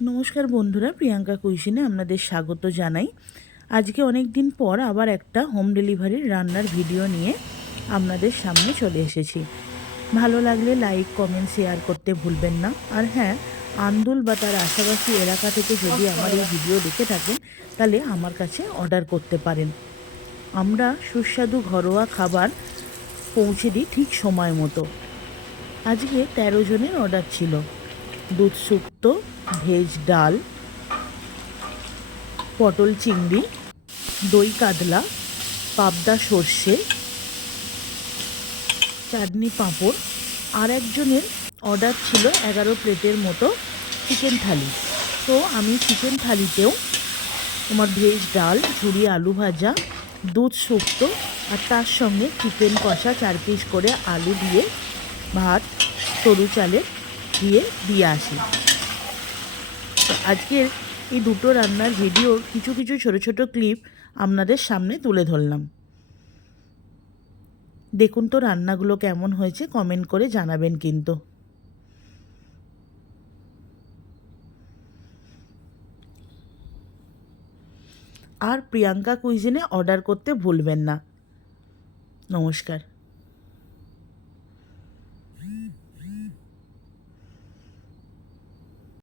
নমস্কার বন্ধুরা, প্রিয়াঙ্কা কুইজিনে আপনাদের স্বাগত জানাই। আজকে অনেক দিন পর আবার একটা হোম ডেলিভারির রান্নার ভিডিও নিয়ে আপনাদের সামনে চলে এসেছি। ভালো লাগলে লাইক, কমেন্ট, শেয়ার করতে ভুলবেন না। আর হ্যাঁ, আন্দুল বা তার আশেপাশি এলাকা থেকে যদি আমার এই ভিডিও দেখে থাকেন তাহলে আমার কাছে অর্ডার করতে পারেন। আমরা সুস্বাদু ঘরোয়া খাবার পৌঁছে দিই ঠিক সময় মতো। আজকে 13 জনের অর্ডার ছিল। দুধ শুক্তো, ভেজ ডাল, পটল চিংড়ি, দই কাতলা, পাবদা সর্ষে, চাটনি পাঁপড়। আর একজনের অর্ডার ছিল 11 প্লেটের মতো চিকেন থালি। তো আমি চিকেন থালিতেও তোমার ভেজ ডাল, ঝুরি আলু ভাজা, দুধ শুক্তো আর তার সঙ্গে চিকেন কষা 4 পিস করে আলু দিয়ে ভাত সরু চালের দিয়ে আসি। আজকের এই দুটো রান্নার ভিডিওর কিছু কিছু ছোট ছোট ক্লিপ আপনাদের সামনে তুলে ধরলাম। দেখুন তো রান্নাগুলো কেমন হয়েছে, কমেন্ট করে জানাবেন কিন্তু। আর প্রিয়াঙ্কা কুইজিনে অর্ডার করতে ভুলবেন না। নমস্কার।